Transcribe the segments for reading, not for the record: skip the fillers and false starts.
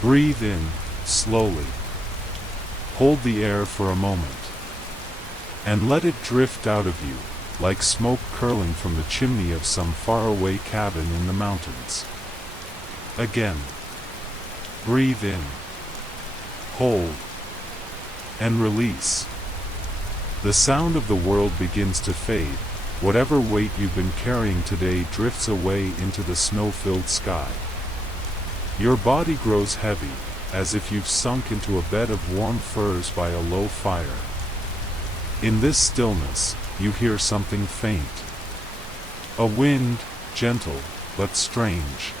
Breathe in, slowly. Hold the air for a moment. And let it drift out of you, like smoke curling from the chimney of some faraway cabin in the mountains. Again. Breathe in. Hold. And release. The sound of the world begins to fade. Whatever weight you've been carrying today drifts away into the snow-filled sky. Your body grows heavy, as if you've sunk into a bed of warm furs by a low fire. In this stillness, you hear something faint. A wind, gentle, but strange.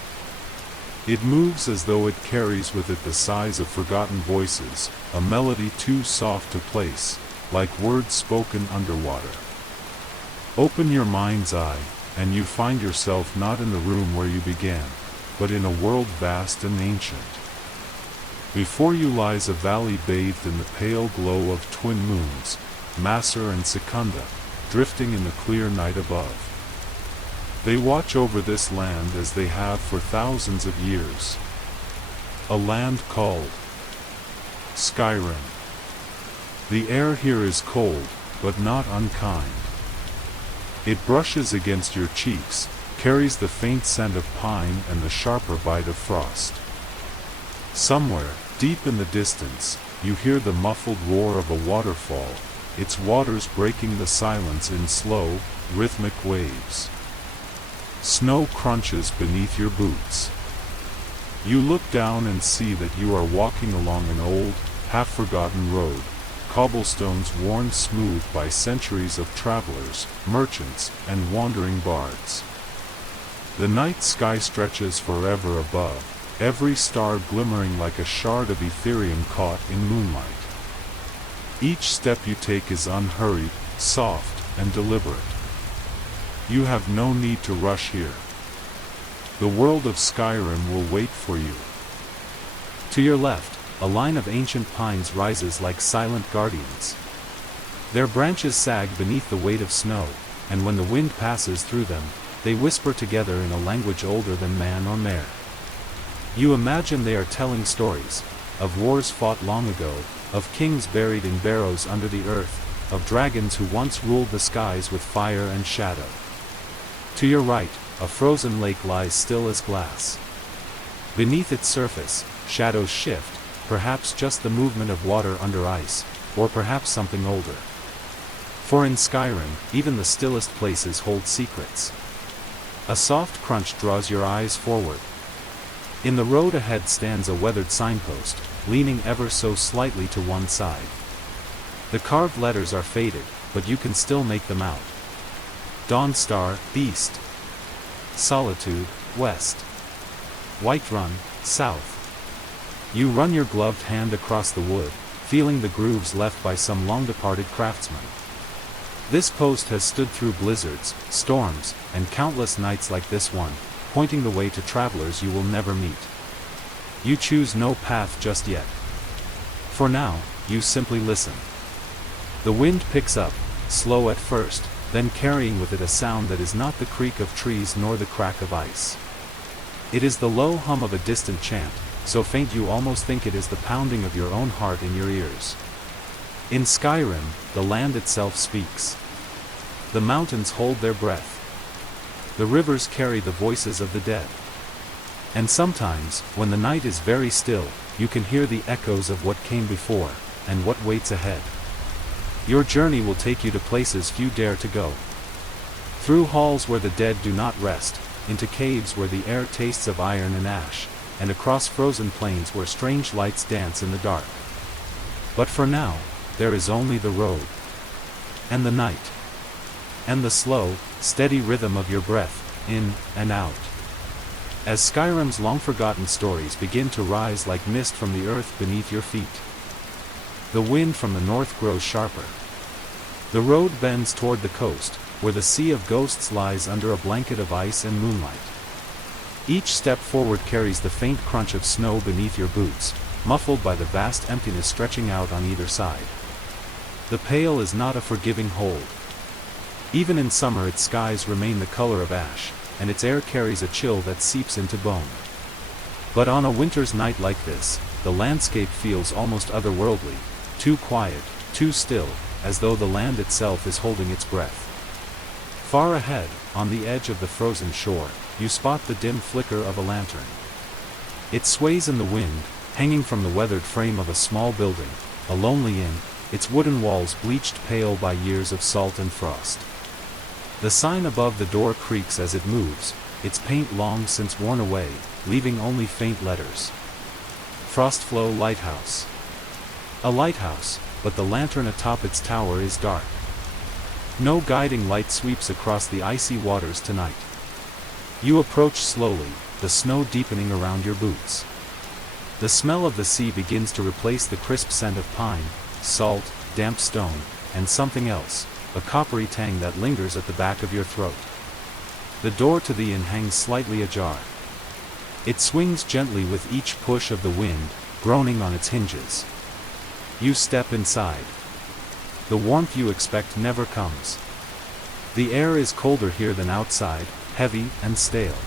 It moves as though it carries with it the sighs of forgotten voices, a melody too soft to place, like words spoken underwater. Open your mind's eye, and you find yourself not in the room where you began, but in a world vast and ancient. Before you lies a valley bathed in the pale glow of twin moons, Maser and Secunda, drifting in the clear night above. They watch over this land as they have for thousands of years. A land called Skyrim. The air here is cold, but not unkind. It brushes against your cheeks, carries the faint scent of pine and the sharper bite of frost. Somewhere, deep in the distance, you hear the muffled roar of a waterfall, its waters breaking the silence in slow, rhythmic waves. Snow crunches beneath your boots. You look down and see that you are walking along an old, half-forgotten road, cobblestones worn smooth by centuries of travelers, merchants, and wandering bards. The night sky stretches forever above, every star glimmering like a shard of etherium caught in moonlight. Each step you take is unhurried, soft, and deliberate. You have no need to rush here. The world of Skyrim will wait for you. To your left, a line of ancient pines rises like silent guardians. Their branches sag beneath the weight of snow, and when the wind passes through them, they whisper together in a language older than man or mare. You imagine they are telling stories, of wars fought long ago, of kings buried in barrows under the earth, of dragons who once ruled the skies with fire and shadow. To your right, a frozen lake lies still as glass. Beneath its surface, shadows shift, perhaps just the movement of water under ice, or perhaps something older. For in Skyrim, even the stillest places hold secrets. A soft crunch draws your eyes forward. In the road ahead stands a weathered signpost, leaning ever so slightly to one side. The carved letters are faded, but you can still make them out. Dawnstar, east. Solitude, west. Whiterun, south. You run your gloved hand across the wood, feeling the grooves left by some long-departed craftsman. This post has stood through blizzards, storms, and countless nights like this one, pointing the way to travelers you will never meet. You choose no path just yet. For now, you simply listen. The wind picks up, slow at first, then carrying with it a sound that is not the creak of trees nor the crack of ice. It is the low hum of a distant chant, so faint you almost think it is the pounding of your own heart in your ears. In Skyrim, the land itself speaks. The mountains hold their breath. The rivers carry the voices of the dead. And sometimes, when the night is very still, you can hear the echoes of what came before, and what waits ahead. Your journey will take you to places few dare to go. Through halls where the dead do not rest, into caves where the air tastes of iron and ash, and across frozen plains where strange lights dance in the dark. But for now, there is only the road. And the night. And the slow, steady rhythm of your breath, in and out. As Skyrim's long-forgotten stories begin to rise like mist from the earth beneath your feet. The wind from the north grows sharper. The road bends toward the coast, where the sea of ghosts lies under a blanket of ice and moonlight. Each step forward carries the faint crunch of snow beneath your boots, muffled by the vast emptiness stretching out on either side. The Pale is not a forgiving hold. Even in summer its skies remain the color of ash, and its air carries a chill that seeps into bone. But on a winter's night like this, the landscape feels almost otherworldly, too quiet, too still, as though the land itself is holding its breath. Far ahead, on the edge of the frozen shore, you spot the dim flicker of a lantern. It sways in the wind, hanging from the weathered frame of a small building, a lonely inn, its wooden walls bleached pale by years of salt and frost. The sign above the door creaks as it moves, its paint long since worn away, leaving only faint letters. Frostflow Lighthouse. A lighthouse, but the lantern atop its tower is dark. No guiding light sweeps across the icy waters tonight. You approach slowly, the snow deepening around your boots. The smell of the sea begins to replace the crisp scent of pine, salt, damp stone, and something else, a coppery tang that lingers at the back of your throat. The door to the inn hangs slightly ajar. It swings gently with each push of the wind, groaning on its hinges. You step inside. The warmth you expect never comes. The air is colder here than outside, heavy and stale.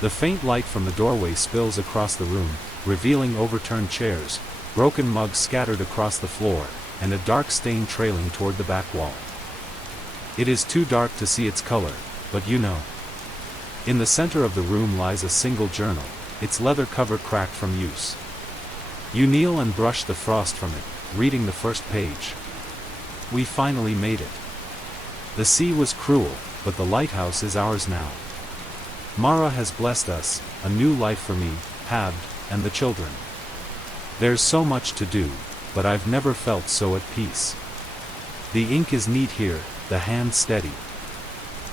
The faint light from the doorway spills across the room, revealing overturned chairs, broken mugs scattered across the floor, and a dark stain trailing toward the back wall. It is too dark to see its color, but you know. In the center of the room lies a single journal, its leather cover cracked from use. You kneel and brush the frost from it, reading the first page. We finally made it. The sea was cruel, but the lighthouse is ours now. Mara has blessed us, a new life for me, Habd, and the children. There's so much to do, but I've never felt so at peace. The ink is neat here, the hand steady.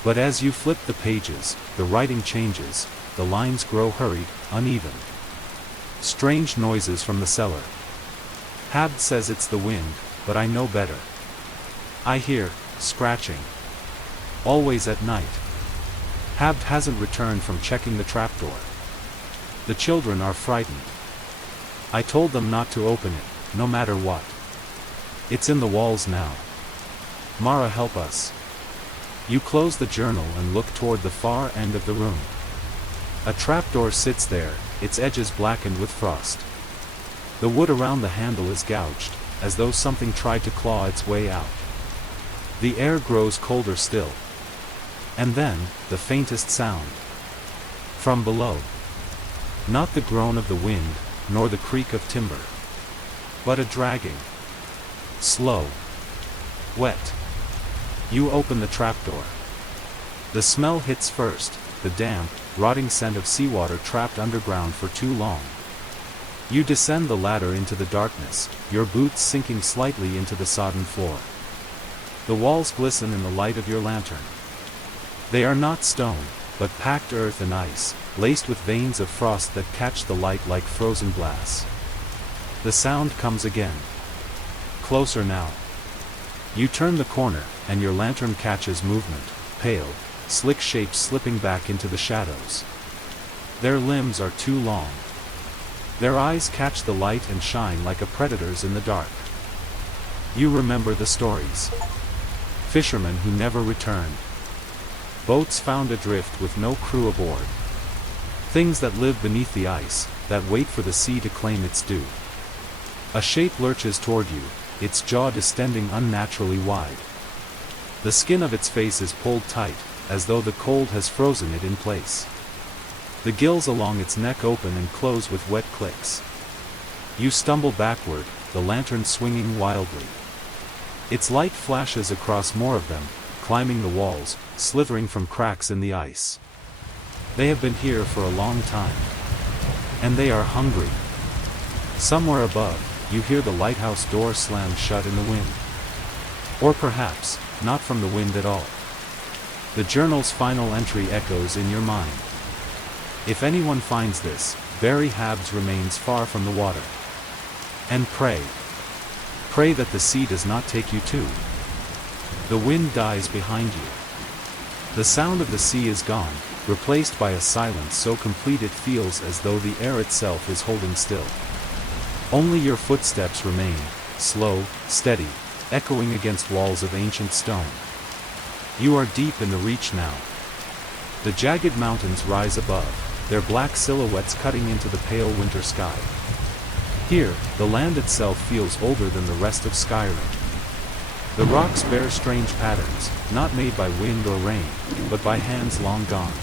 But as you flip the pages, the writing changes, the lines grow hurried, uneven. Strange noises from the cellar. Habd says it's the wind, but I know better. I hear scratching. Always at night. Habd hasn't returned from checking the trapdoor. The children are frightened. I told them not to open it, no matter what. It's in the walls now. Mara, help us. You close the journal and look toward the far end of the room. A trapdoor sits there, its edges blackened with frost. The wood around the handle is gouged, as though something tried to claw its way out. The air grows colder still. And then, the faintest sound. From below. Not the groan of the wind, nor the creak of timber. But a dragging. Slow. Wet. You open the trapdoor. The smell hits first, the damp, rotting scent of seawater trapped underground for too long. You descend the ladder into the darkness, your boots sinking slightly into the sodden floor. The walls glisten in the light of your lantern. They are not stone, but packed earth and ice, laced with veins of frost that catch the light like frozen glass. The sound comes again. Closer now. You turn the corner, and your lantern catches movement, pale, slick shapes slipping back into the shadows. Their limbs are too long. Their eyes catch the light and shine like a predator's in the dark. You remember the stories. Fishermen who never returned. Boats found adrift with no crew aboard. Things that live beneath the ice, that wait for the sea to claim its due. A shape lurches toward you, its jaw distending unnaturally wide. The skin of its face is pulled tight, as though the cold has frozen it in place. The gills along its neck open and close with wet clicks. You stumble backward, the lantern swinging wildly. Its light flashes across more of them, climbing the walls, slithering from cracks in the ice. They have been here for a long time. And they are hungry. Somewhere above, you hear the lighthouse door slam shut in the wind. Or perhaps, not from the wind at all. The journal's final entry echoes in your mind. If anyone finds this, bury Habd's remains far from the water. And pray. Pray that the sea does not take you too. The wind dies behind you. The sound of the sea is gone, replaced by a silence so complete it feels as though the air itself is holding still. Only your footsteps remain, slow, steady, echoing against walls of ancient stone. You are deep in the reach now. The jagged mountains rise above, their black silhouettes cutting into the pale winter sky. Here, the land itself feels older than the rest of Skyrim. The rocks bear strange patterns, not made by wind or rain, but by hands long gone.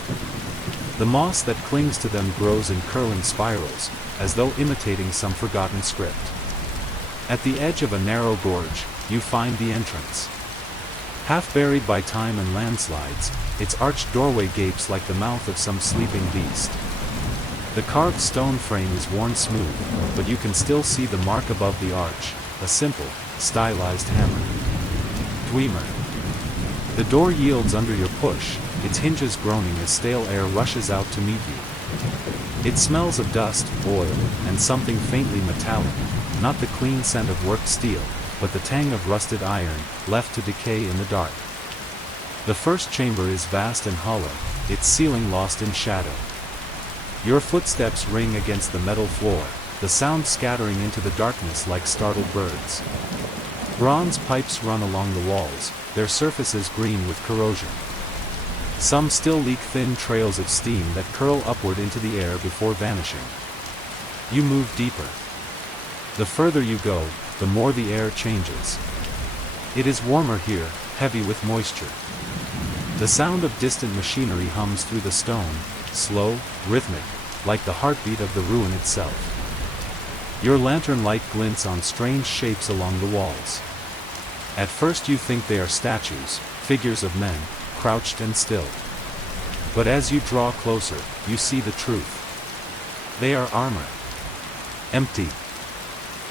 The moss that clings to them grows in curling spirals, as though imitating some forgotten script. At the edge of a narrow gorge, you find the entrance. Half buried by time and landslides, its arched doorway gapes like the mouth of some sleeping beast. The carved stone frame is worn smooth, but you can still see the mark above the arch, a simple, stylized hammer. Dwemer. The door yields under your push, its hinges groaning as stale air rushes out to meet you. It smells of dust, oil, and something faintly metallic, not the clean scent of worked steel, but the tang of rusted iron, left to decay in the dark. The first chamber is vast and hollow, its ceiling lost in shadow. Your footsteps ring against the metal floor, the sound scattering into the darkness like startled birds. Bronze pipes run along the walls, their surfaces green with corrosion. Some still leak thin trails of steam that curl upward into the air before vanishing. You move deeper. The further you go, the more the air changes. It is warmer here, heavy with moisture. The sound of distant machinery hums through the stone, slow, rhythmic, like the heartbeat of the ruin itself. Your lantern light glints on strange shapes along the walls. At first you think they are statues, figures of men, crouched and still. But as you draw closer, you see the truth. They are armor. Empty.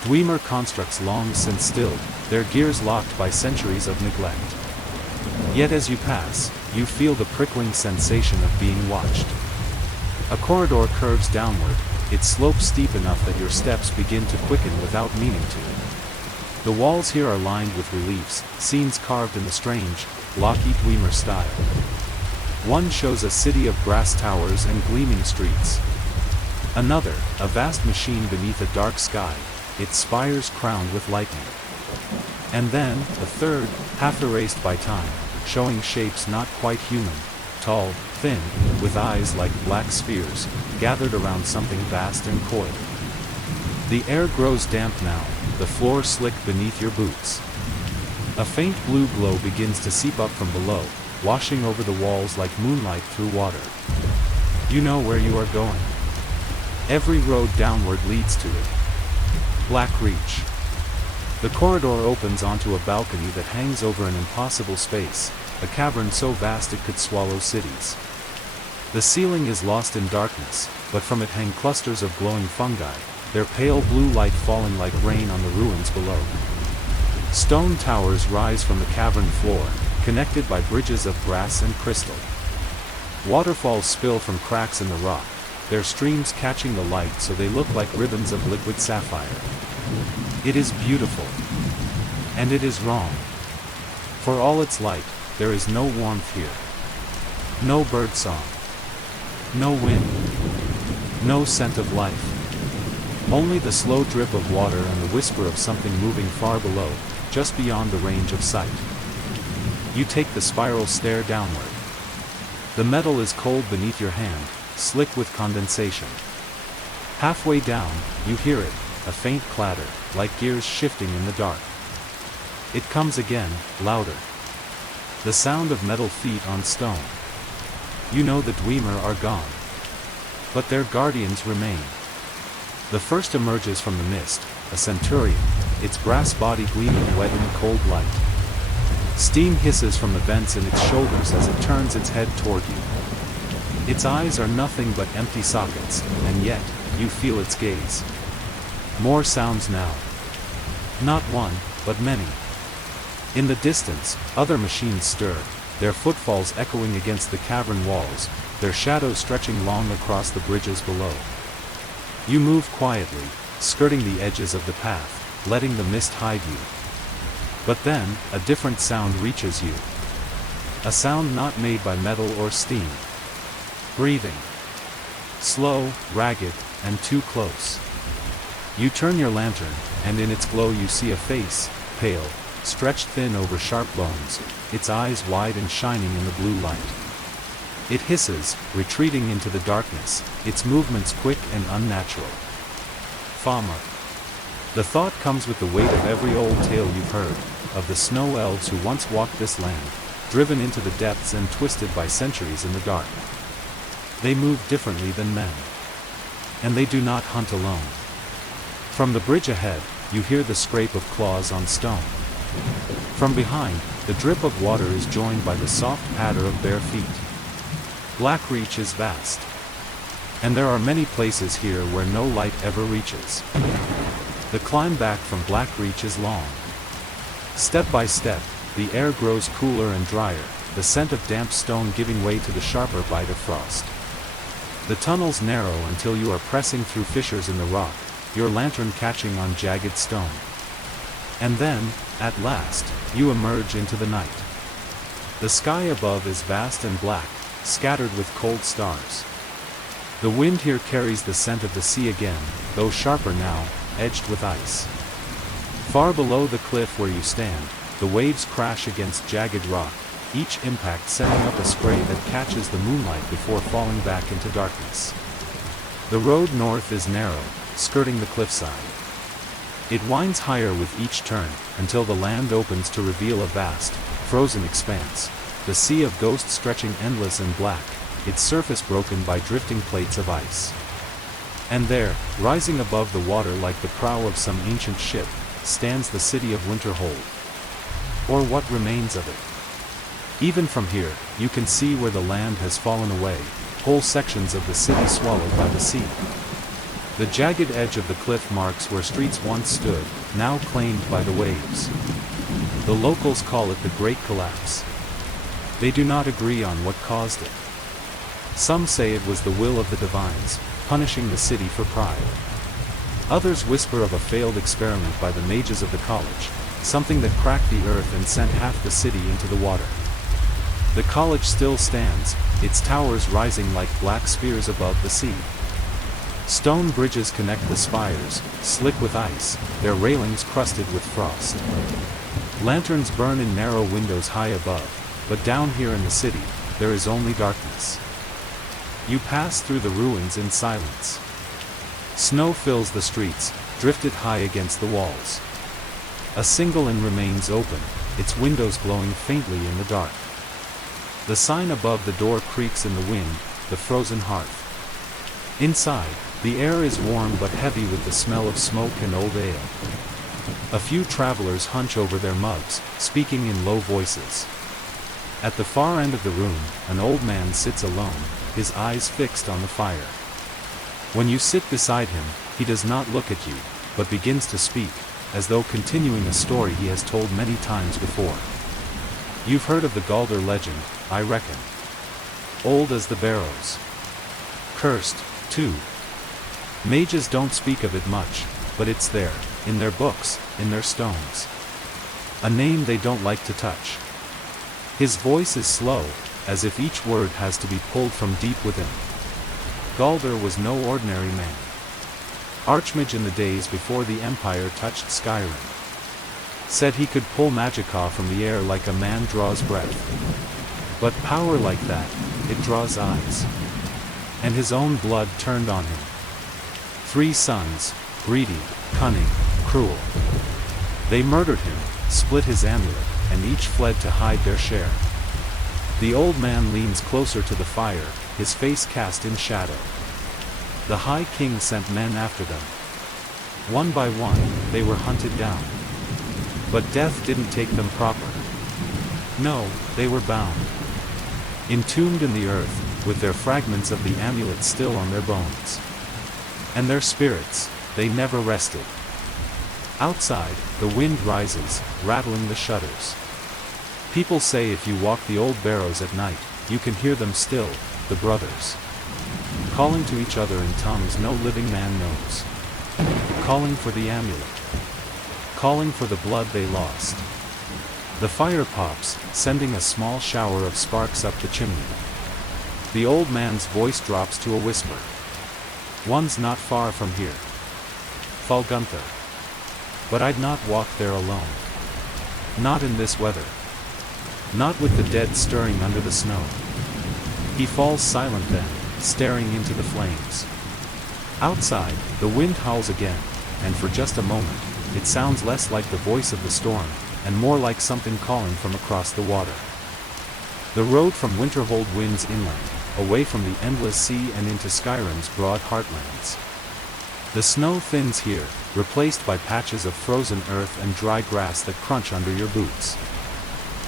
Dwemer constructs long since stilled, their gears locked by centuries of neglect. Yet as you pass, you feel the prickling sensation of being watched. A corridor curves downward, its slope steep enough that your steps begin to quicken without meaning to. The walls here are lined with reliefs, scenes carved in the strange, blocky Dwemer style. One shows a city of brass towers and gleaming streets. Another, a vast machine beneath a dark sky, its spires crowned with lightning. And then, a third, half erased by time, showing shapes not quite human, tall, thin, with eyes like black spheres, gathered around something vast and coiled. The air grows damp now, the floor slick beneath your boots. A faint blue glow begins to seep up from below, washing over the walls like moonlight through water. You know where you are going. Every road downward leads to it. Black Reach. The corridor opens onto a balcony that hangs over an impossible space, a cavern so vast it could swallow cities. The ceiling is lost in darkness, but from it hang clusters of glowing fungi, their pale blue light falling like rain on the ruins below. Stone towers rise from the cavern floor, connected by bridges of brass and crystal. Waterfalls spill from cracks in the rock, their streams catching the light so they look like ribbons of liquid sapphire. It is beautiful. And it is wrong. For all its light, there is no warmth here. No birdsong. No wind. No scent of life. Only the slow drip of water and the whisper of something moving far below, just beyond the range of sight. You take the spiral stair downward. The metal is cold beneath your hand, slick with condensation. Halfway down, you hear it, a faint clatter, like gears shifting in the dark. It comes again, louder. The sound of metal feet on stone. You know the Dwemer are gone. But their guardians remain. The first emerges from the mist, a centurion, its brass body gleaming wet in the cold light. Steam hisses from the vents in its shoulders as it turns its head toward you. Its eyes are nothing but empty sockets, and yet, you feel its gaze. More sounds now. Not one, but many. In the distance, other machines stir, their footfalls echoing against the cavern walls, their shadows stretching long across the bridges below. You move quietly, skirting the edges of the path, letting the mist hide you. But then, a different sound reaches you. A sound not made by metal or steam. Breathing. Slow, ragged, and too close. You turn your lantern, and in its glow you see a face, pale, stretched thin over sharp bones, its eyes wide and shining in the blue light. It hisses, retreating into the darkness, its movements quick and unnatural. Fama. The thought comes with the weight of every old tale you've heard, of the snow elves who once walked this land, driven into the depths and twisted by centuries in the dark. They move differently than men. And they do not hunt alone. From the bridge ahead, you hear the scrape of claws on stone. From behind, the drip of water is joined by the soft patter of bare feet. Blackreach is vast. And there are many places here where no light ever reaches. The climb back from Blackreach is long. Step by step, the air grows cooler and drier, the scent of damp stone giving way to the sharper bite of frost. The tunnels narrow until you are pressing through fissures in the rock, your lantern catching on jagged stone. And then, at last, you emerge into the night. The sky above is vast and black, scattered with cold stars. The wind here carries the scent of the sea again, though sharper now, edged with ice. Far below the cliff where you stand, the waves crash against jagged rock, each impact sending up a spray that catches the moonlight before falling back into darkness. The road north is narrow, skirting the cliffside. It winds higher with each turn, until the land opens to reveal a vast, frozen expanse, the sea of ghosts stretching endless and black, its surface broken by drifting plates of ice. And there, rising above the water like the prow of some ancient ship, stands the city of Winterhold. Or what remains of it. Even from here, you can see where the land has fallen away, whole sections of the city swallowed by the sea. The jagged edge of the cliff marks where streets once stood, now claimed by the waves. The locals call it the Great Collapse. They do not agree on what caused it. Some say it was the will of the divines, punishing the city for pride. Others whisper of a failed experiment by the mages of the college, something that cracked the earth and sent half the city into the water. The college still stands, its towers rising like black spears above the sea. Stone bridges connect the spires, slick with ice, their railings crusted with frost. Lanterns burn in narrow windows high above, but down here in the city, there is only darkness. You pass through the ruins in silence. Snow fills the streets, drifted high against the walls. A single inn remains open, its windows glowing faintly in the dark. The sign above the door creaks in the wind, the frozen hearth. Inside, the air is warm but heavy with the smell of smoke and old ale. A few travelers hunch over their mugs, speaking in low voices. At the far end of the room, an old man sits alone, his eyes fixed on the fire. When you sit beside him, he does not look at you, but begins to speak, as though continuing a story he has told many times before. You've heard of the Galder legend, I reckon. Old as the barrows. Cursed, too. Mages don't speak of it much, but it's there, in their books, in their stones. A name they don't like to touch. His voice is slow, as if each word has to be pulled from deep within. Galder was no ordinary man. Archmage in the days before the Empire touched Skyrim. Said he could pull magicka from the air like a man draws breath. But power like that, it draws eyes. And his own blood turned on him. 3 sons, greedy, cunning, cruel. They murdered him, split his amulet, and each fled to hide their share. The old man leans closer to the fire, his face cast in shadow. The High King sent men after them. One by one, they were hunted down. But death didn't take them proper. No, they were bound. Entombed in the earth, with their fragments of the amulet still on their bones. And their spirits, they never rested. Outside, the wind rises, rattling the shutters. People say if you walk the old barrows at night, you can hear them still, the brothers. Calling to each other in tongues no living man knows. Calling for the amulet. Calling for the blood they lost. The fire pops, sending a small shower of sparks up the chimney. The old man's voice drops to a whisper. One's not far from here. Falgunther. But I'd not walk there alone. Not in this weather. Not with the dead stirring under the snow. He falls silent then, staring into the flames. Outside, the wind howls again, and for just a moment, it sounds less like the voice of the storm, and more like something calling from across the water. The road from Winterhold winds inland, away from the endless sea and into Skyrim's broad heartlands. The snow thins here, replaced by patches of frozen earth and dry grass that crunch under your boots.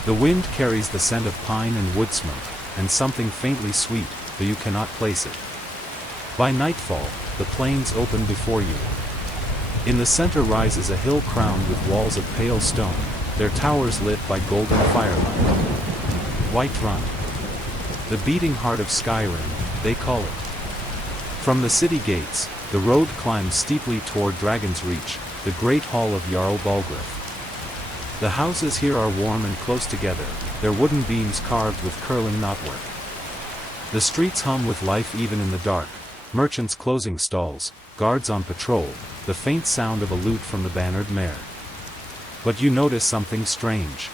The wind carries the scent of pine and wood smoke, and something faintly sweet, though you cannot place it. By nightfall, the plains open before you. In the center rises a hill crowned with walls of pale stone, their towers lit by golden firelight. Whiterun. The beating heart of Skyrim, they call it. From the city gates, the road climbs steeply toward Dragon's Reach, the great hall of Jarl Balgruuf. The houses here are warm and close together, their wooden beams carved with curling knotwork. The streets hum with life even in the dark, merchants closing stalls, guards on patrol, the faint sound of a lute from the bannered mare. But you notice something strange.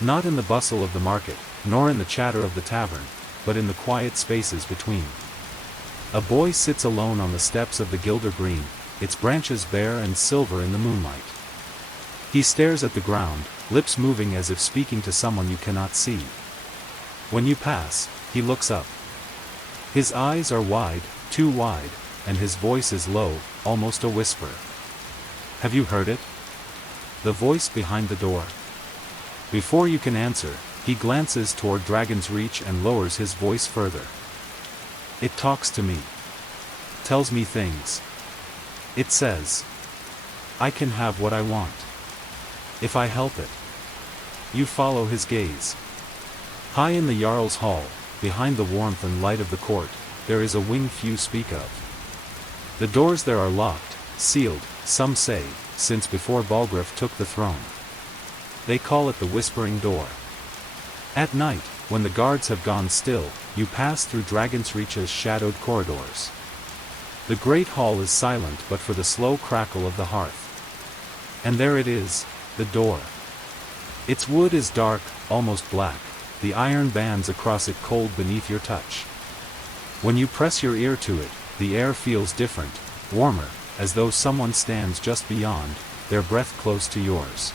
Not in the bustle of the market, nor in the chatter of the tavern, but in the quiet spaces between. A boy sits alone on the steps of the Gilder Green, its branches bare and silver in the moonlight. He stares at the ground, lips moving as if speaking to someone you cannot see. When you pass, he looks up. His eyes are wide, too wide, and his voice is low, almost a whisper. Have you heard it? The voice behind the door. Before you can answer, he glances toward Dragon's Reach and lowers his voice further. It talks to me. Tells me things. It says, I can have what I want. If I help it. You follow his gaze. High in the Jarl's hall, behind the warmth and light of the court, there is a wing few speak of. The doors there are locked, sealed, some say, since before Balgruuf took the throne. They call it the Whispering Door. At night, when the guards have gone still, you pass through Dragon's Reach's shadowed corridors. The great hall is silent but for the slow crackle of the hearth. And there it is, the door. Its wood is dark, almost black, the iron bands across it cold beneath your touch. When you press your ear to it, the air feels different, warmer, as though someone stands just beyond, their breath close to yours.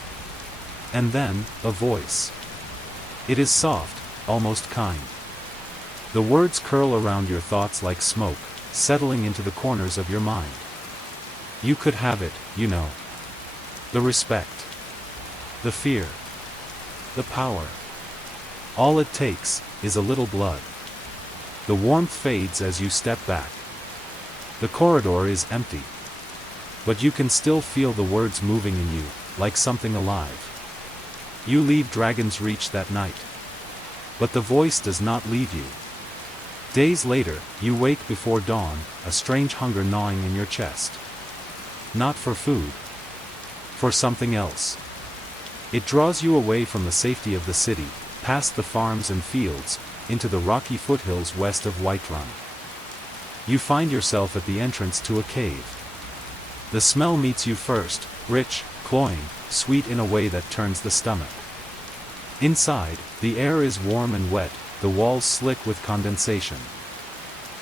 And then, a voice. It is soft, almost kind. The words curl around your thoughts like smoke, settling into the corners of your mind. You could have it, you know. The respect. The fear. The power. All it takes, is a little blood. The warmth fades as you step back. The corridor is empty. But you can still feel the words moving in you, like something alive. You leave Dragon's Reach that night. But the voice does not leave you. Days later, you wake before dawn, a strange hunger gnawing in your chest. Not for food. For something else. It draws you away from the safety of the city, past the farms and fields, into the rocky foothills west of Whiterun. You find yourself at the entrance to a cave. The smell meets you first, rich, cloying, sweet in a way that turns the stomach. Inside, the air is warm and wet, the walls slick with condensation.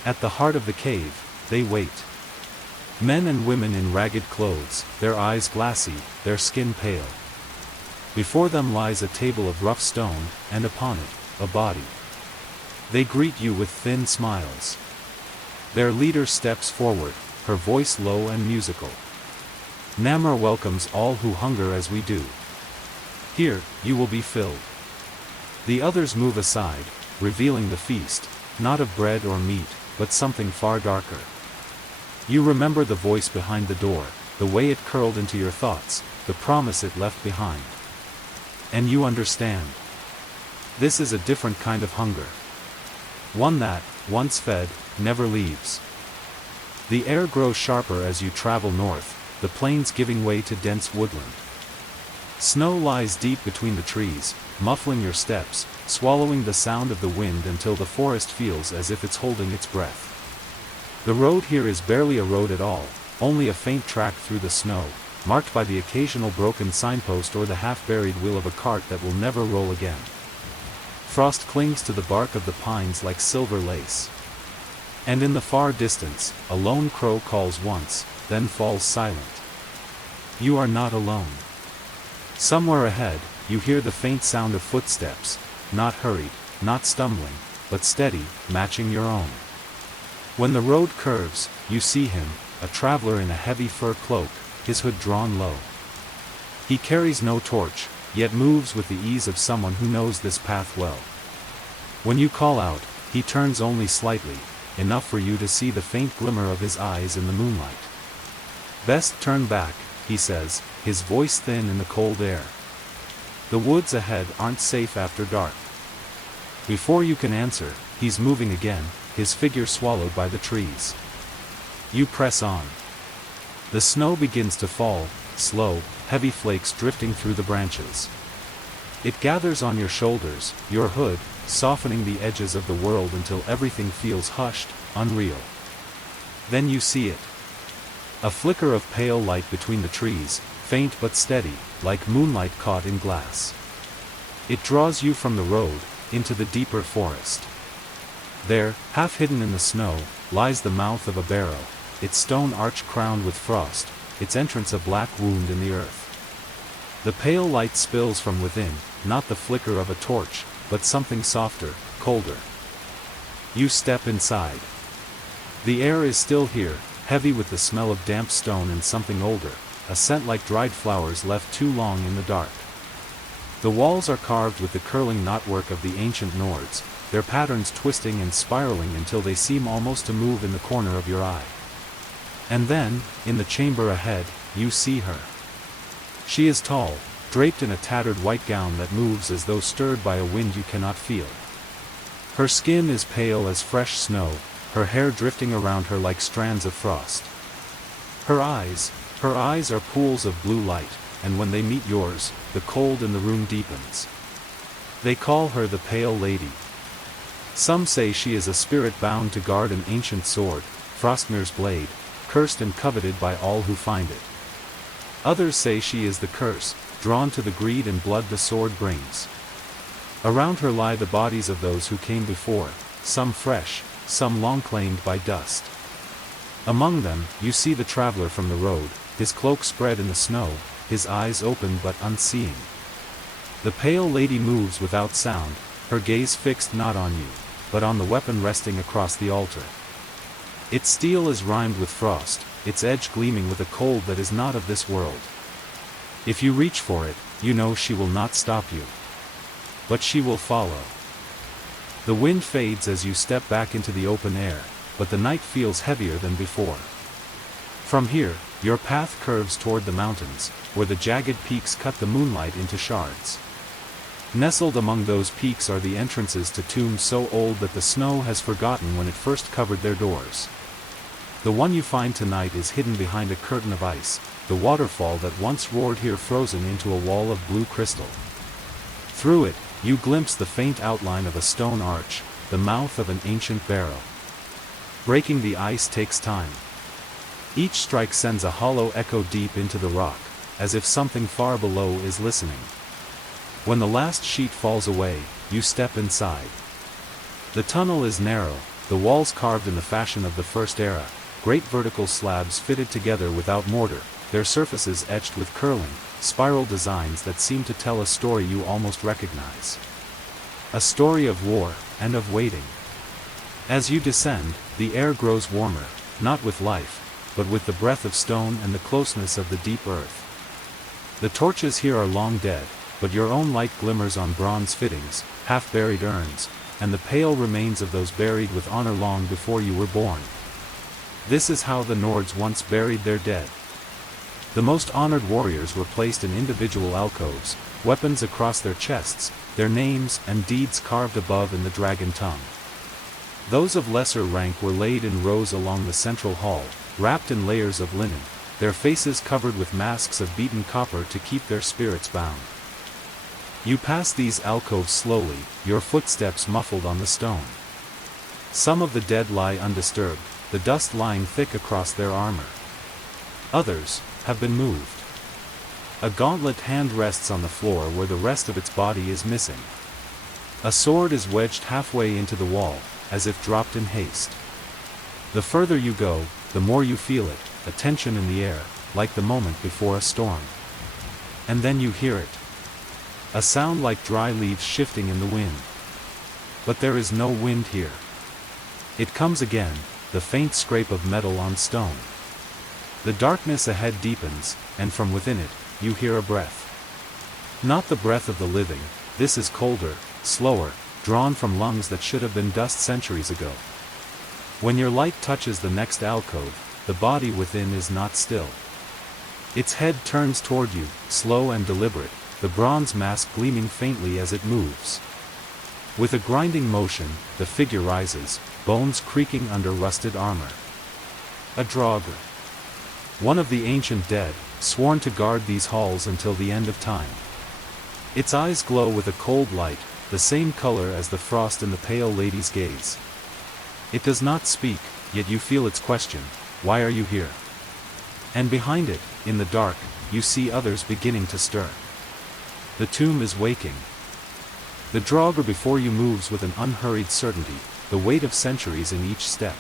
At the heart of the cave, they wait. Men and women in ragged clothes, their eyes glassy, their skin pale. Before them lies a table of rough stone, and upon it, a body. They greet you with thin smiles. Their leader steps forward, her voice low and musical. Namor welcomes all who hunger as we do. Here, you will be filled. The others move aside, revealing the feast, not of bread or meat, but something far darker. You remember the voice behind the door, the way it curled into your thoughts, the promise it left behind. And you understand. This is a different kind of hunger. One that, once fed, never leaves. The air grows sharper as you travel north, the plains giving way to dense woodland. Snow lies deep between the trees, muffling your steps, swallowing the sound of the wind until the forest feels as if it's holding its breath. The road here is barely a road at all, only a faint track through the snow, marked by the occasional broken signpost or the half-buried wheel of a cart that will never roll again. Frost clings to the bark of the pines like silver lace. And in the far distance, a lone crow calls once, then falls silent. You are not alone. Somewhere ahead, you hear the faint sound of footsteps, not hurried, not stumbling, but steady, matching your own. When the road curves, you see him, a traveler in a heavy fur cloak, his hood drawn low. He carries no torch, yet moves with the ease of someone who knows this path well. When you call out, he turns only slightly, enough for you to see the faint glimmer of his eyes in the moonlight. Best turn back, he says, his voice thin in the cold air. The woods ahead aren't safe after dark. Before you can answer, he's moving again, his figure swallowed by the trees. You press on. The snow begins to fall, slow, heavy flakes drifting through the branches. It gathers on your shoulders, your hood, softening the edges of the world until everything feels hushed, unreal. Then you see it. A flicker of pale light between the trees, faint but steady, like moonlight caught in glass. It draws you from the road, into the deeper forest. There, half hidden in the snow, lies the mouth of a barrow, its stone arch crowned with frost, its entrance a black wound in the earth. The pale light spills from within, not the flicker of a torch, but something softer, colder. You step inside. The air is still here, heavy with the smell of damp stone and something older, a scent like dried flowers left too long in the dark. The walls are carved with the curling knotwork of the ancient Nords, their patterns twisting and spiraling until they seem almost to move in the corner of your eye. And then, in the chamber ahead, you see her. She is tall, draped in a tattered white gown that moves as though stirred by a wind you cannot feel. Her skin is pale as fresh snow, her hair drifting around her like strands of frost. Her eyes are pools of blue light, and when they meet yours, the cold in the room deepens. They call her the Pale Lady. Some say she is a spirit bound to guard an ancient sword, Frostmir's blade, cursed and coveted by all who find it. Others say she is the curse, drawn to the greed and blood the sword brings. Around her lie the bodies of those who came before, some fresh, some long claimed by dust. Among them, you see the traveler from the road, his cloak spread in the snow, his eyes open but unseeing. The Pale Lady moves without sound, her gaze fixed not on you, but on the weapon resting across the altar. Its steel is rimed with frost, its edge gleaming with a cold that is not of this world. If you reach for it, you know she will not stop you. But she will follow. The wind fades as you step back into the open air, but the night feels heavier than before. From here, your path curves toward the mountains, where the jagged peaks cut the moonlight into shards. Nestled among those peaks are the entrances to tombs so old that the snow has forgotten when it first covered their doors. The one you find tonight is hidden behind a curtain of ice, the waterfall that once roared here frozen into a wall of blue crystal. Through it, you glimpse the faint outline of a stone arch, the mouth of an ancient barrow. Breaking the ice takes time. Each strike sends a hollow echo deep into the rock, as if something far below is listening. When the last sheet falls away, you step inside. The tunnel is narrow, the walls carved in the fashion of the First Era, great vertical slabs fitted together without mortar, their surfaces etched with curling, spiral designs that seem to tell a story you almost recognize. A story of war, and of waiting. As you descend, the air grows warmer, not with life, but with the breath of stone and the closeness of the deep earth. The torches here are long dead, but your own light glimmers on bronze fittings, half-buried urns, and the pale remains of those buried with honor long before you were born. This is how the Nords once buried their dead. The most honored warriors were placed in individual alcoves, weapons across their chests, their names and deeds carved above in the dragon tongue. Those of lesser rank were laid in rows along the central hall, wrapped in layers of linen, their faces covered with masks of beaten copper to keep their spirits bound. You pass these alcoves slowly, your footsteps muffled on the stone. Some of the dead lie undisturbed, the dust lying thick across their armor. Others have been moved. A gauntlet hand rests on the floor where the rest of its body is missing. A sword is wedged halfway into the wall, as if dropped in haste. The further you go, the more you feel it, a tension in the air, like the moment before a storm. And then you hear it. A sound like dry leaves shifting in the wind. But there is no wind here. It comes again, the faint scrape of metal on stone. The darkness ahead deepens, and from within it, you hear a breath. Not the breath of the living, this is colder, slower, drawn from lungs that should have been dust centuries ago. When your light touches the next alcove, the body within is not still. Its head turns toward you, slow and deliberate, the bronze mask gleaming faintly as it moves. With a grinding motion, the figure rises, bones creaking under rusted armor. A Draugr. One of the ancient dead, sworn to guard these halls until the end of time. Its eyes glow with a cold light, the same color as the frost in the pale lady's gaze. It does not speak, yet you feel its question, "Why are you here?" And behind it, in the dark, you see others beginning to stir. The tomb is waking. The Draugr before you moves with an unhurried certainty, the weight of centuries in each step.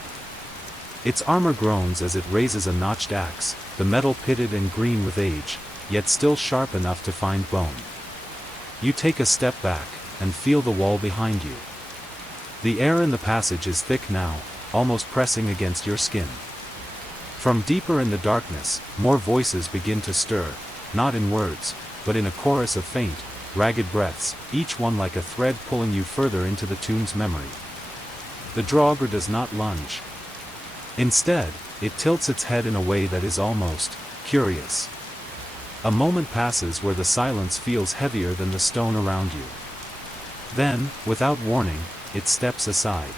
Its armor groans as it raises a notched axe, the metal pitted and green with age, yet still sharp enough to find bone. You take a step back, and feel the wall behind you. The air in the passage is thick now, almost pressing against your skin. From deeper in the darkness, more voices begin to stir, not in words, but in a chorus of faint, ragged breaths, each one like a thread pulling you further into the tomb's memory. The Draugr does not lunge. Instead, it tilts its head in a way that is almost curious. A moment passes where the silence feels heavier than the stone around you. Then, without warning, it steps aside.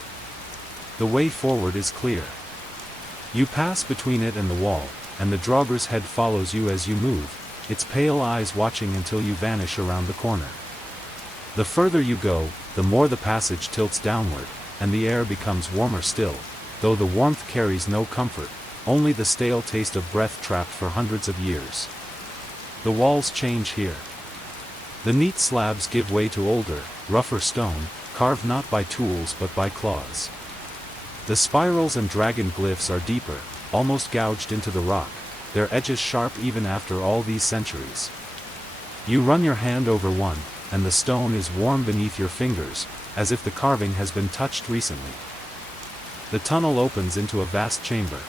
The way forward is clear. You pass between it and the wall, and the Draugr's head follows you as you move, its pale eyes watching until you vanish around the corner. The further you go, the more the passage tilts downward, and the air becomes warmer still, though the warmth carries no comfort, only the stale taste of breath trapped for hundreds of years. The walls change here. The neat slabs give way to older, rougher stone, carved not by tools but by claws. The spirals and dragon glyphs are deeper, almost gouged into the rock, their edges sharp even after all these centuries. You run your hand over one, and the stone is warm beneath your fingers, as if the carving has been touched recently. The tunnel opens into a vast chamber.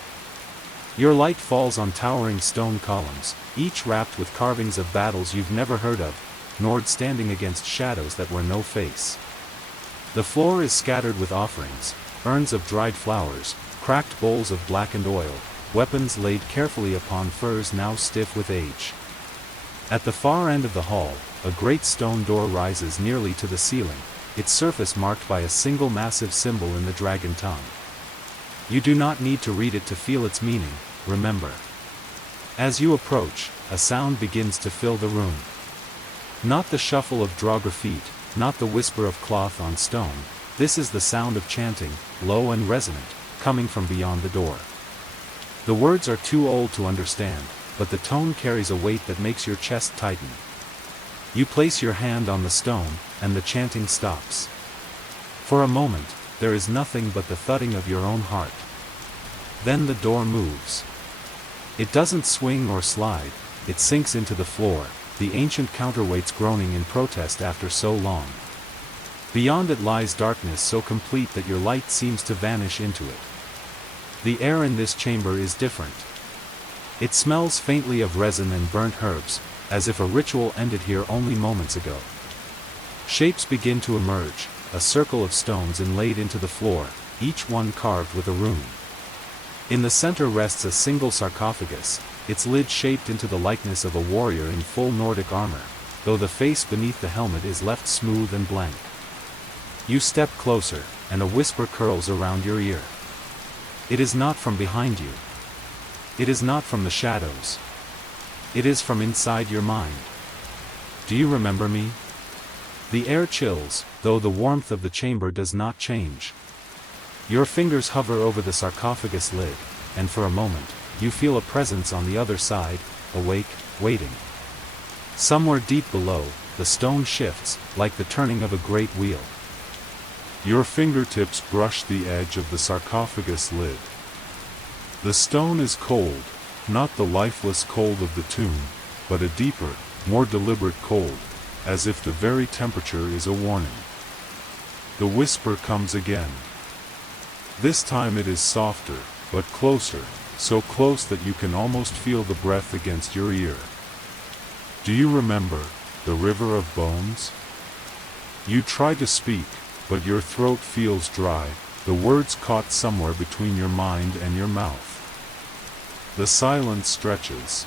Your light falls on towering stone columns, each wrapped with carvings of battles you've never heard of, nor standing against shadows that were no face. The floor is scattered with offerings, urns of dried flowers, cracked bowls of blackened oil, weapons laid carefully upon furs now stiff with age. At the far end of the hall, a great stone door rises nearly to the ceiling, its surface marked by a single massive symbol in the dragon tongue. You do not need to read it to feel its meaning, remember. As you approach, a sound begins to fill the room. Not the shuffle of Draugr feet, not the whisper of cloth on stone, this is the sound of chanting, low and resonant, coming from beyond the door. The words are too old to understand, but the tone carries a weight that makes your chest tighten. You place your hand on the stone, and the chanting stops. For a moment, there is nothing but the thudding of your own heart. Then the door moves. It doesn't swing or slide, it sinks into the floor, the ancient counterweights groaning in protest after so long. Beyond it lies darkness so complete that your light seems to vanish into it. The air in this chamber is different. It smells faintly of resin and burnt herbs, as if a ritual ended here only moments ago. Shapes begin to emerge, a circle of stones inlaid into the floor, each one carved with a rune. In the center rests a single sarcophagus, its lid shaped into the likeness of a warrior in full Nordic armor, though the face beneath the helmet is left smooth and blank. You step closer, and a whisper curls around your ear. It is not from behind you. It is not from the shadows. It is from inside your mind. Do you remember me? The air chills, though the warmth of the chamber does not change. Your fingers hover over the sarcophagus lid, and for a moment, you feel a presence on the other side, awake, waiting. Somewhere deep below, the stone shifts, like the turning of a great wheel. Your fingertips brush the edge of the sarcophagus lid. The stone is cold, not the lifeless cold of the tomb, but a deeper, more deliberate cold, as if the very temperature is a warning. The whisper comes again. This time it is softer, but closer, so close that you can almost feel the breath against your ear. Do you remember the river of bones? You try to speak, but your throat feels dry, the words caught somewhere between your mind and your mouth. The silence stretches.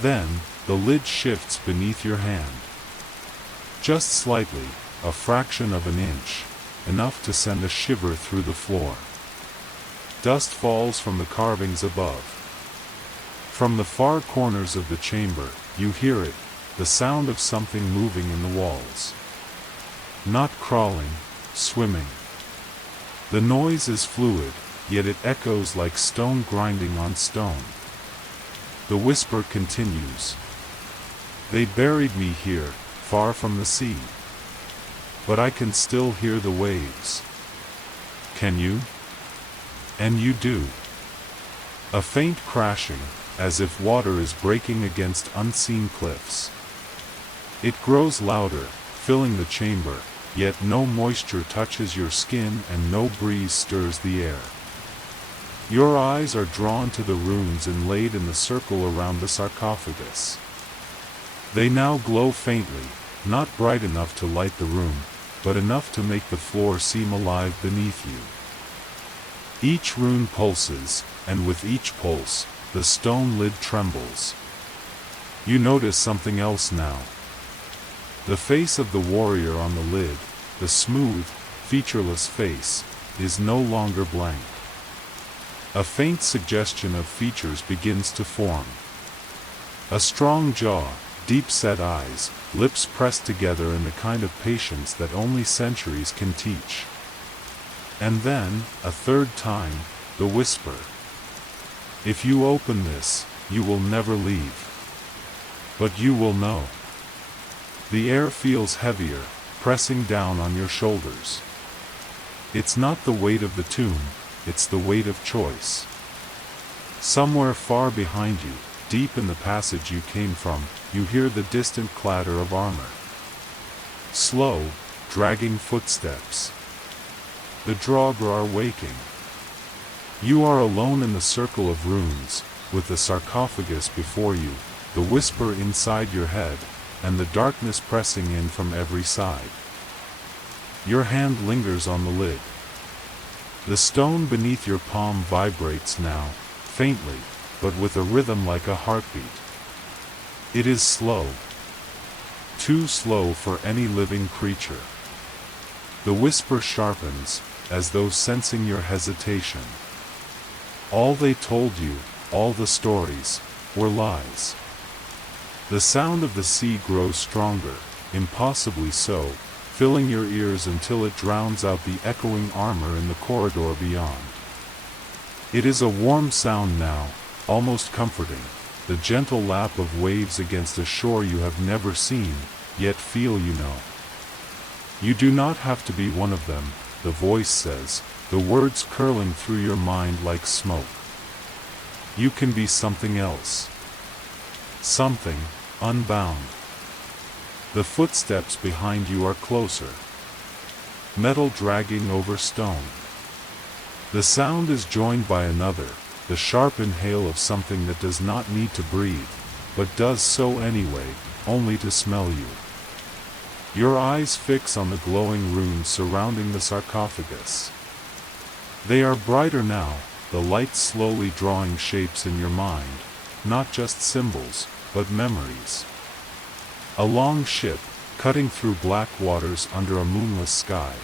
Then, the lid shifts beneath your hand. Just slightly, a fraction of an inch, enough to send a shiver through the floor. Dust falls from the carvings above. From the far corners of the chamber, you hear it, the sound of something moving in the walls. Not crawling, swimming. The noise is fluid, yet it echoes like stone grinding on stone. The whisper continues. They buried me here, far from the sea. But I can still hear the waves. Can you? And you do. A faint crashing, as if water is breaking against unseen cliffs. It grows louder, filling the chamber, yet no moisture touches your skin and no breeze stirs the air. Your eyes are drawn to the runes inlaid in the circle around the sarcophagus. They now glow faintly, not bright enough to light the room, but enough to make the floor seem alive beneath you. Each rune pulses, and with each pulse, the stone lid trembles. You notice something else now. The face of the warrior on the lid, the smooth, featureless face, is no longer blank. A faint suggestion of features begins to form. A strong jaw, deep-set eyes, lips pressed together in the kind of patience that only centuries can teach. And then, a third time, the whisper. If you open this, you will never leave. But you will know. The air feels heavier, pressing down on your shoulders. It's not the weight of the tomb, it's the weight of choice. Somewhere far behind you, deep in the passage you came from, you hear the distant clatter of armor. Slow, dragging footsteps. The Draugr are waking. You are alone in the circle of runes, with the sarcophagus before you, the whisper inside your head, and the darkness pressing in from every side. Your hand lingers on the lid. The stone beneath your palm vibrates now, faintly, but with a rhythm like a heartbeat. It is slow. Too slow for any living creature. The whisper sharpens, as though sensing your hesitation. All they told you, all the stories, were lies. The sound of the sea grows stronger, impossibly so, filling your ears until it drowns out the echoing armor in the corridor beyond. It is a warm sound now, almost comforting, the gentle lap of waves against a shore you have never seen, yet feel you know. You do not have to be one of them, the voice says, the words curling through your mind like smoke. You can be something else. Something unbound. The footsteps behind you are closer. Metal dragging over stone. The sound is joined by another, the sharp inhale of something that does not need to breathe, but does so anyway, only to smell you. Your eyes fix on the glowing runes surrounding the sarcophagus. They are brighter now, the light slowly drawing shapes in your mind, not just symbols, but memories. A long ship, cutting through black waters under a moonless sky.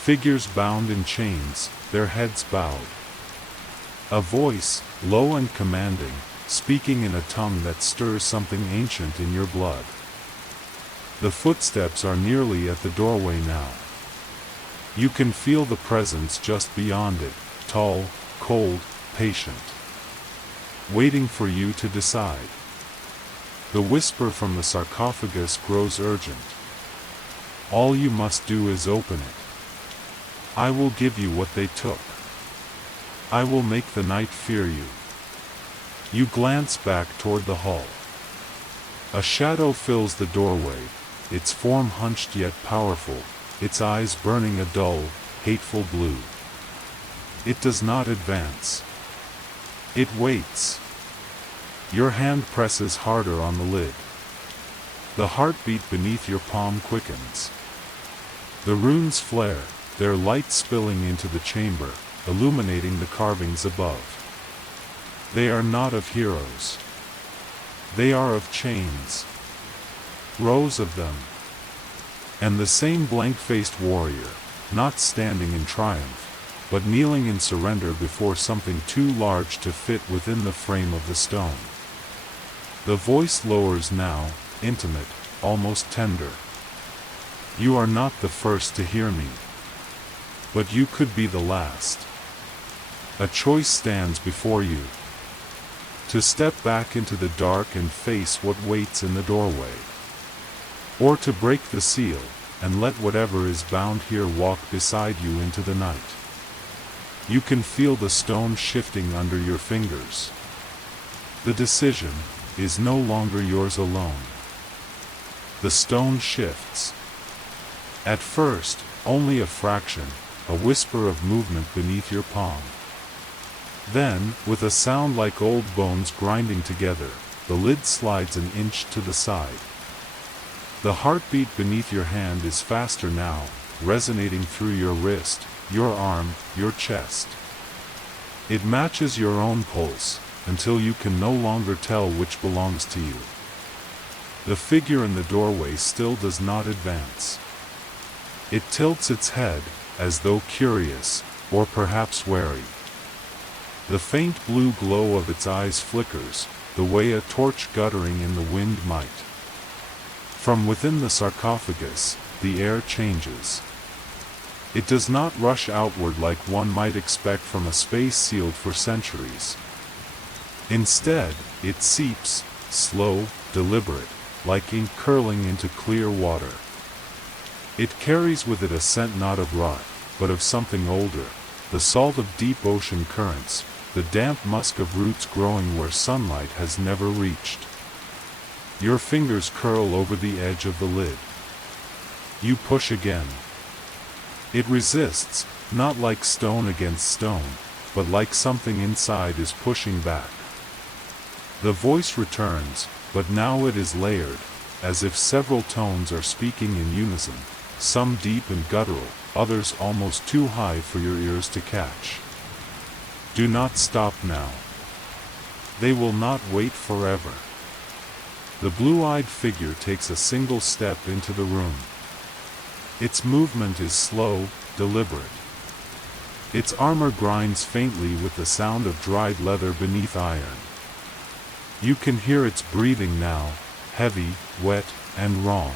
Figures bound in chains, their heads bowed. A voice, low and commanding, speaking in a tongue that stirs something ancient in your blood. The footsteps are nearly at the doorway now. You can feel the presence just beyond it, tall, cold, patient. Waiting for you to decide. The whisper from the sarcophagus grows urgent. All you must do is open it. I will give you what they took. I will make the night fear you. You glance back toward the hall. A shadow fills the doorway, its form hunched yet powerful, its eyes burning a dull, hateful blue. It does not advance. It waits. Your hand presses harder on the lid. The heartbeat beneath your palm quickens. The runes flare, their light spilling into the chamber, illuminating the carvings above. They are not of heroes. They are of chains. Rows of them. And the same blank-faced warrior, not standing in triumph, but kneeling in surrender before something too large to fit within the frame of the stone. The voice lowers now, intimate, almost tender. You are not the first to hear me. But you could be the last. A choice stands before you. To step back into the dark and face what waits in the doorway. Or to break the seal, and let whatever is bound here walk beside you into the night. You can feel the stone shifting under your fingers. The decision is no longer yours alone. The stone shifts. At first, only a fraction, a whisper of movement beneath your palm. Then, with a sound like old bones grinding together, the lid slides an inch to the side. The heartbeat beneath your hand is faster now, resonating through your wrist, your arm, your chest. It matches your own pulse, until you can no longer tell which belongs to you. The figure in the doorway still does not advance. It tilts its head, as though curious, or perhaps wary. The faint blue glow of its eyes flickers, the way a torch guttering in the wind might. From within the sarcophagus, the air changes. It does not rush outward like one might expect from a space sealed for centuries. Instead, it seeps, slow, deliberate, like ink curling into clear water. It carries with it a scent not of rot, but of something older, the salt of deep ocean currents, the damp musk of roots growing where sunlight has never reached. Your fingers curl over the edge of the lid. You push again. It resists, not like stone against stone, but like something inside is pushing back. The voice returns, but now it is layered, as if several tones are speaking in unison, some deep and guttural, others almost too high for your ears to catch. Do not stop now. They will not wait forever. The blue-eyed figure takes a single step into the room. Its movement is slow, deliberate. Its armor grinds faintly with the sound of dried leather beneath iron. You can hear its breathing now, heavy, wet, and wrong.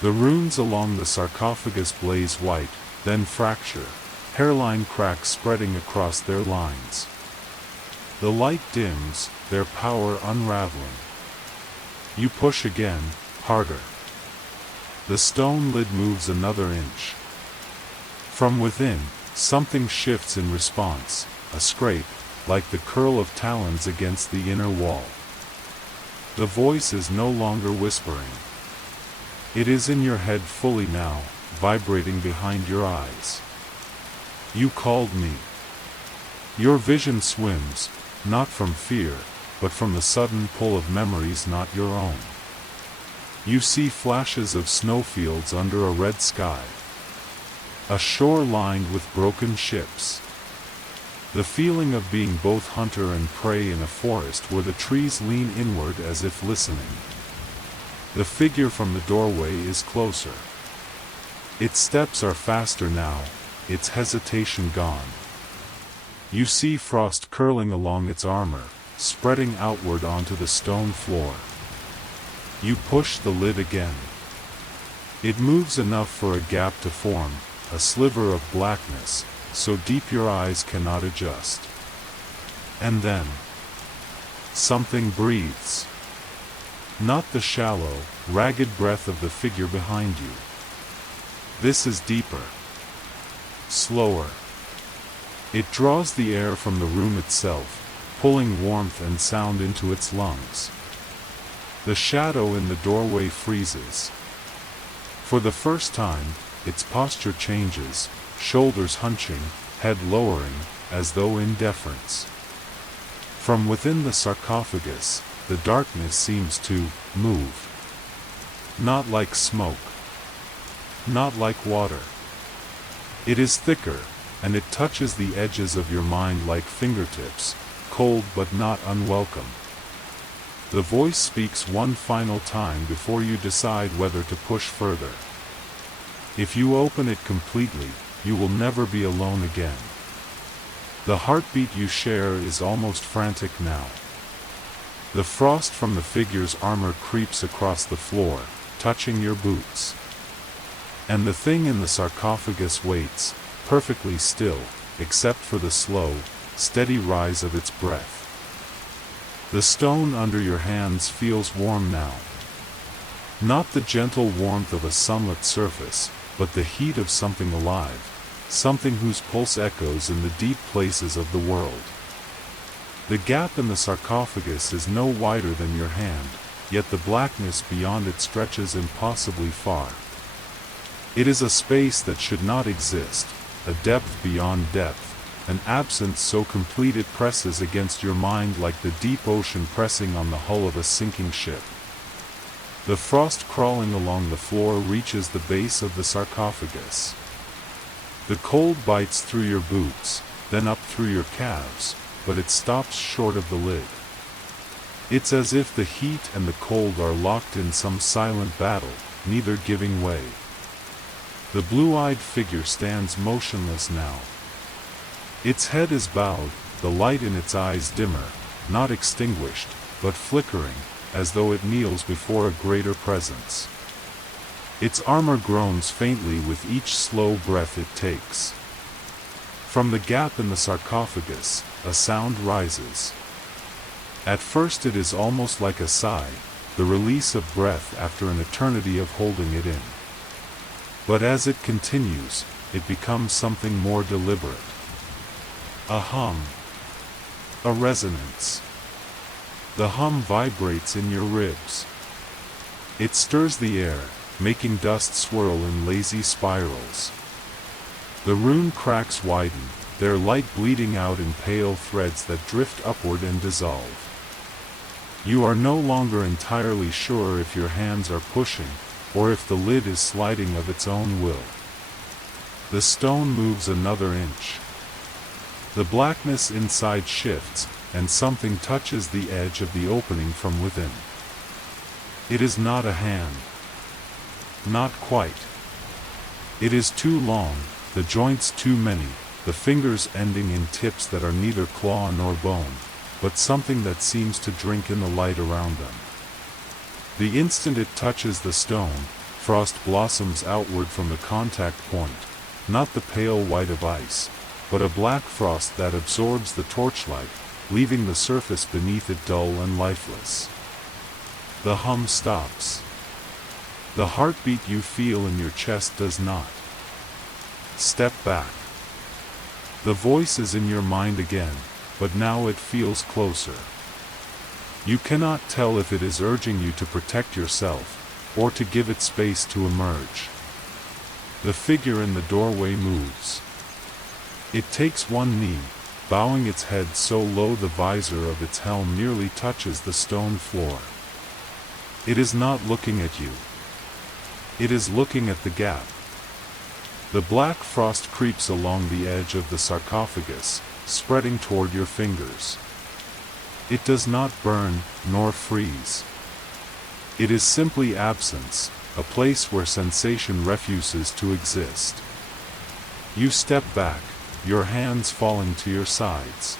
The runes along the sarcophagus blaze white, then fracture, hairline cracks spreading across their lines. The light dims, their power unraveling. You push again, harder. The stone lid moves another inch. From within, something shifts in response, a scrape, like the curl of talons against the inner wall. The voice is no longer whispering. It is in your head fully now, vibrating behind your eyes. You called me. Your vision swims, not from fear, but from the sudden pull of memories not your own. You see flashes of snowfields under a red sky. A shore lined with broken ships. The feeling of being both hunter and prey in a forest where the trees lean inward as if listening. The figure from the doorway is closer. Its steps are faster now, its hesitation gone. You see frost curling along its armor, spreading outward onto the stone floor. You push the lid again. It moves enough for a gap to form, a sliver of blackness, so deep your eyes cannot adjust. And then, something breathes. Not the shallow, ragged breath of the figure behind you. This is deeper. Slower. It draws the air from the room itself, pulling warmth and sound into its lungs. The shadow in the doorway freezes. For the first time, its posture changes, shoulders hunching, head lowering, as though in deference. From within the sarcophagus, the darkness seems to move. Not like smoke. Not like water. It is thicker, and it touches the edges of your mind like fingertips, cold but not unwelcome. The voice speaks one final time before you decide whether to push further. If you open it completely, you will never be alone again. The heartbeat you share is almost frantic now. The frost from the figure's armor creeps across the floor, touching your boots. And the thing in the sarcophagus waits, perfectly still, except for the slow, steady rise of its breath. The stone under your hands feels warm now. Not the gentle warmth of a sunlit surface, but the heat of something alive, something whose pulse echoes in the deep places of the world. The gap in the sarcophagus is no wider than your hand, yet the blackness beyond it stretches impossibly far. It is a space that should not exist, a depth beyond depth, an absence so complete it presses against your mind like the deep ocean pressing on the hull of a sinking ship. The frost crawling along the floor reaches the base of the sarcophagus. The cold bites through your boots, then up through your calves, but it stops short of the lid. It's as if the heat and the cold are locked in some silent battle, neither giving way. The blue-eyed figure stands motionless now. Its head is bowed, the light in its eyes dimmer, not extinguished, but flickering, as though it kneels before a greater presence. Its armor groans faintly with each slow breath it takes. From the gap in the sarcophagus, a sound rises. At first it is almost like a sigh, the release of breath after an eternity of holding it in. But as it continues, it becomes something more deliberate. A hum. A resonance. The hum vibrates in your ribs. It stirs the air, making dust swirl in lazy spirals. The rune cracks widen, their light bleeding out in pale threads that drift upward and dissolve. You are no longer entirely sure if your hands are pushing, or if the lid is sliding of its own will. The stone moves another inch. The blackness inside shifts, and something touches the edge of the opening from within. It is not a hand. Not quite. It is too long, the joints too many, the fingers ending in tips that are neither claw nor bone, but something that seems to drink in the light around them. The instant it touches the stone, frost blossoms outward from the contact point, not the pale white of ice, but a black frost that absorbs the torchlight, leaving the surface beneath it dull and lifeless. The hum stops. The heartbeat you feel in your chest does not. Step back. The voice is in your mind again, but now it feels closer. You cannot tell if it is urging you to protect yourself, or to give it space to emerge. The figure in the doorway moves. It takes one knee, bowing its head so low the visor of its helm nearly touches the stone floor. It is not looking at you. It is looking at the gap. The black frost creeps along the edge of the sarcophagus, spreading toward your fingers. It does not burn, nor freeze. It is simply absence, a place where sensation refuses to exist. You step back, your hands falling to your sides.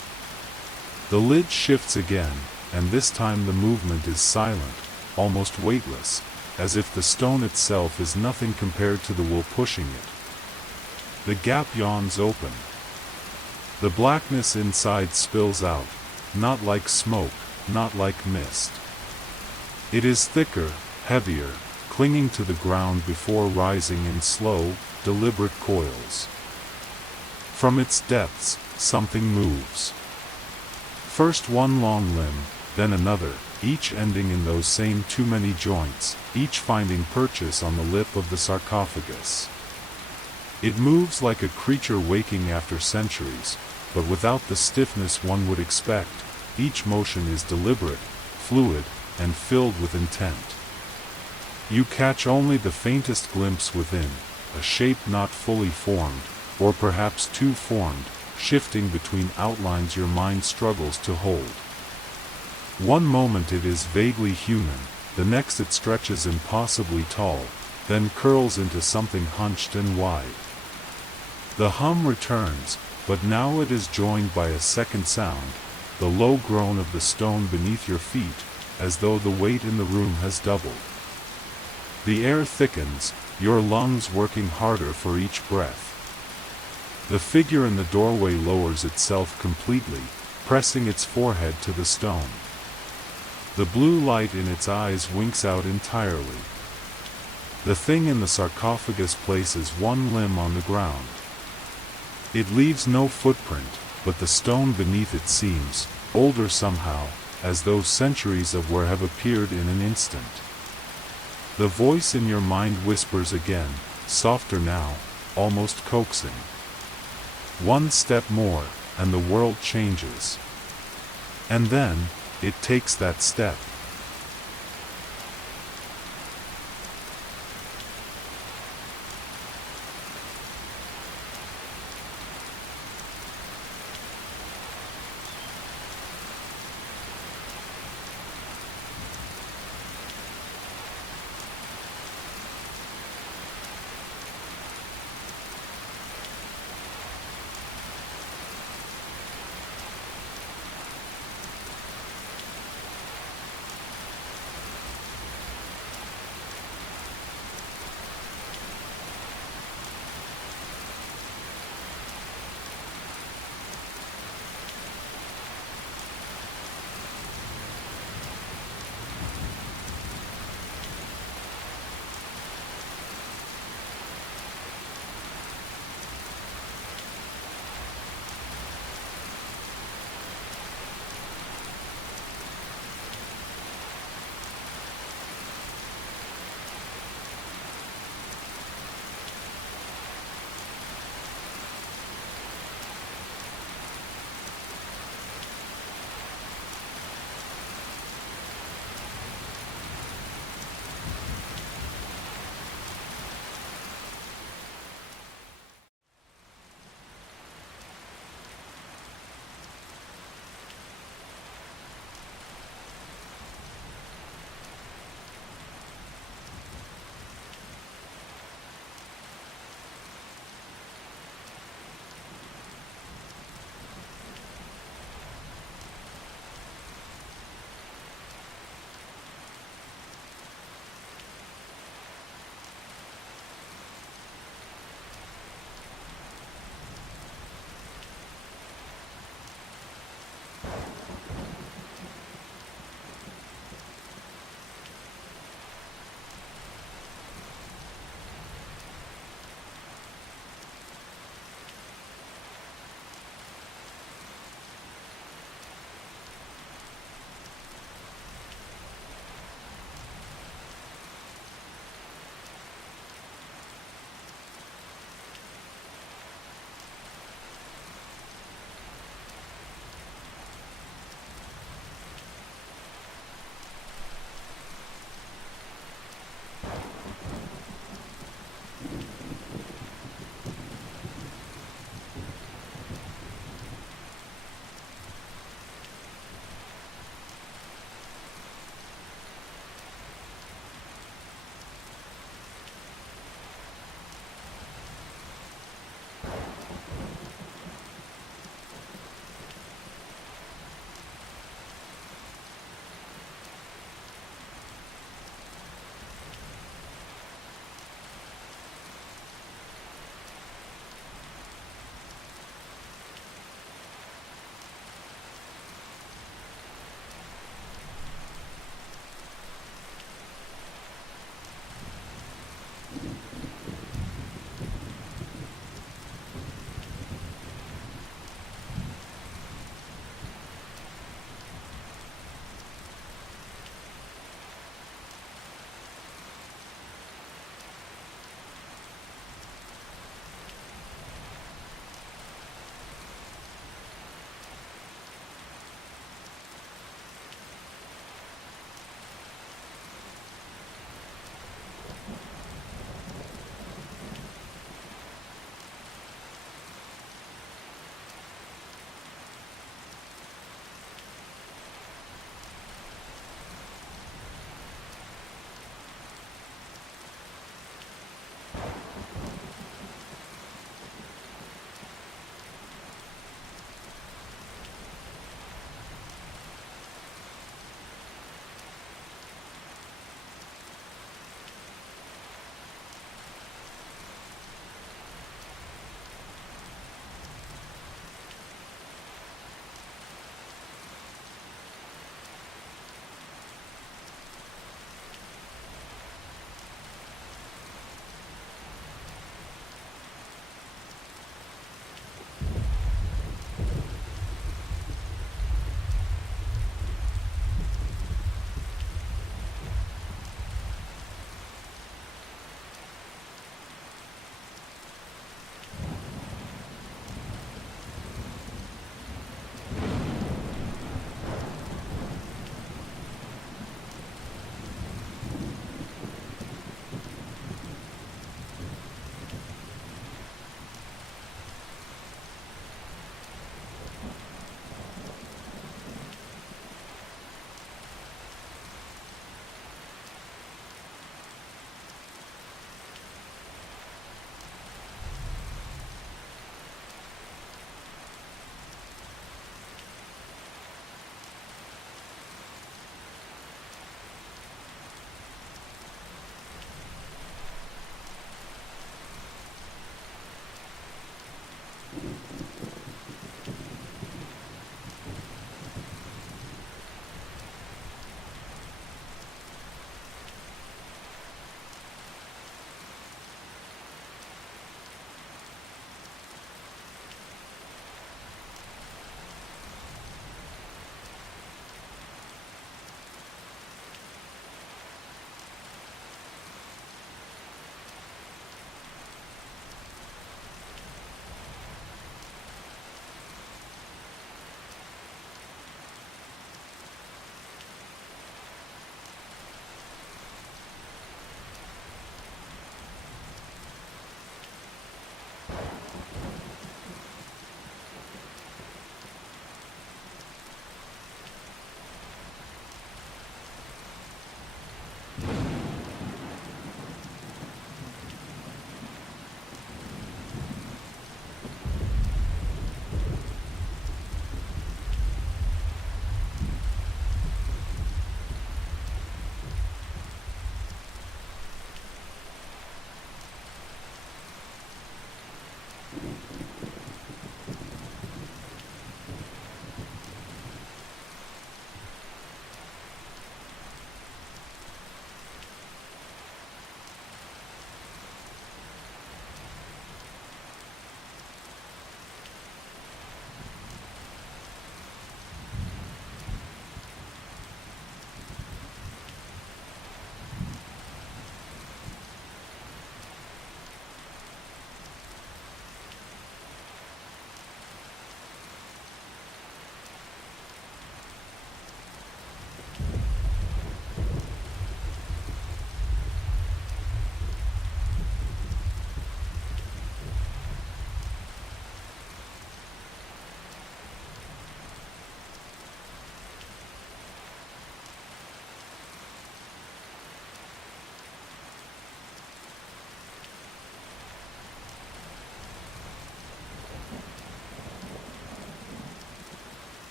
The lid shifts again, and this time the movement is silent, almost weightless, as if the stone itself is nothing compared to the will pushing it. The gap yawns open. The blackness inside spills out, not like smoke, not like mist. It is thicker, heavier, clinging to the ground before rising in slow, deliberate coils. From its depths, something moves. First one long limb, then another, each ending in those same too many joints, each finding purchase on the lip of the sarcophagus. It moves like a creature waking after centuries, but without the stiffness one would expect. Each motion is deliberate, fluid, and filled with intent. You catch only the faintest glimpse within, a shape not fully formed, or perhaps too formed, shifting between outlines your mind struggles to hold. One moment it is vaguely human, the next it stretches impossibly tall, then curls into something hunched and wide. The hum returns, but now it is joined by a second sound, the low groan of the stone beneath your feet, as though the weight in the room has doubled. The air thickens, your lungs working harder for each breath. The figure in the doorway lowers itself completely, pressing its forehead to the stone. The blue light in its eyes winks out entirely. The thing in the sarcophagus places one limb on the ground. It leaves no footprint, but the stone beneath it seems older somehow, as though centuries of wear have appeared in an instant. The voice in your mind whispers again, softer now, almost coaxing. One step more, and the world changes. And then, it takes that step.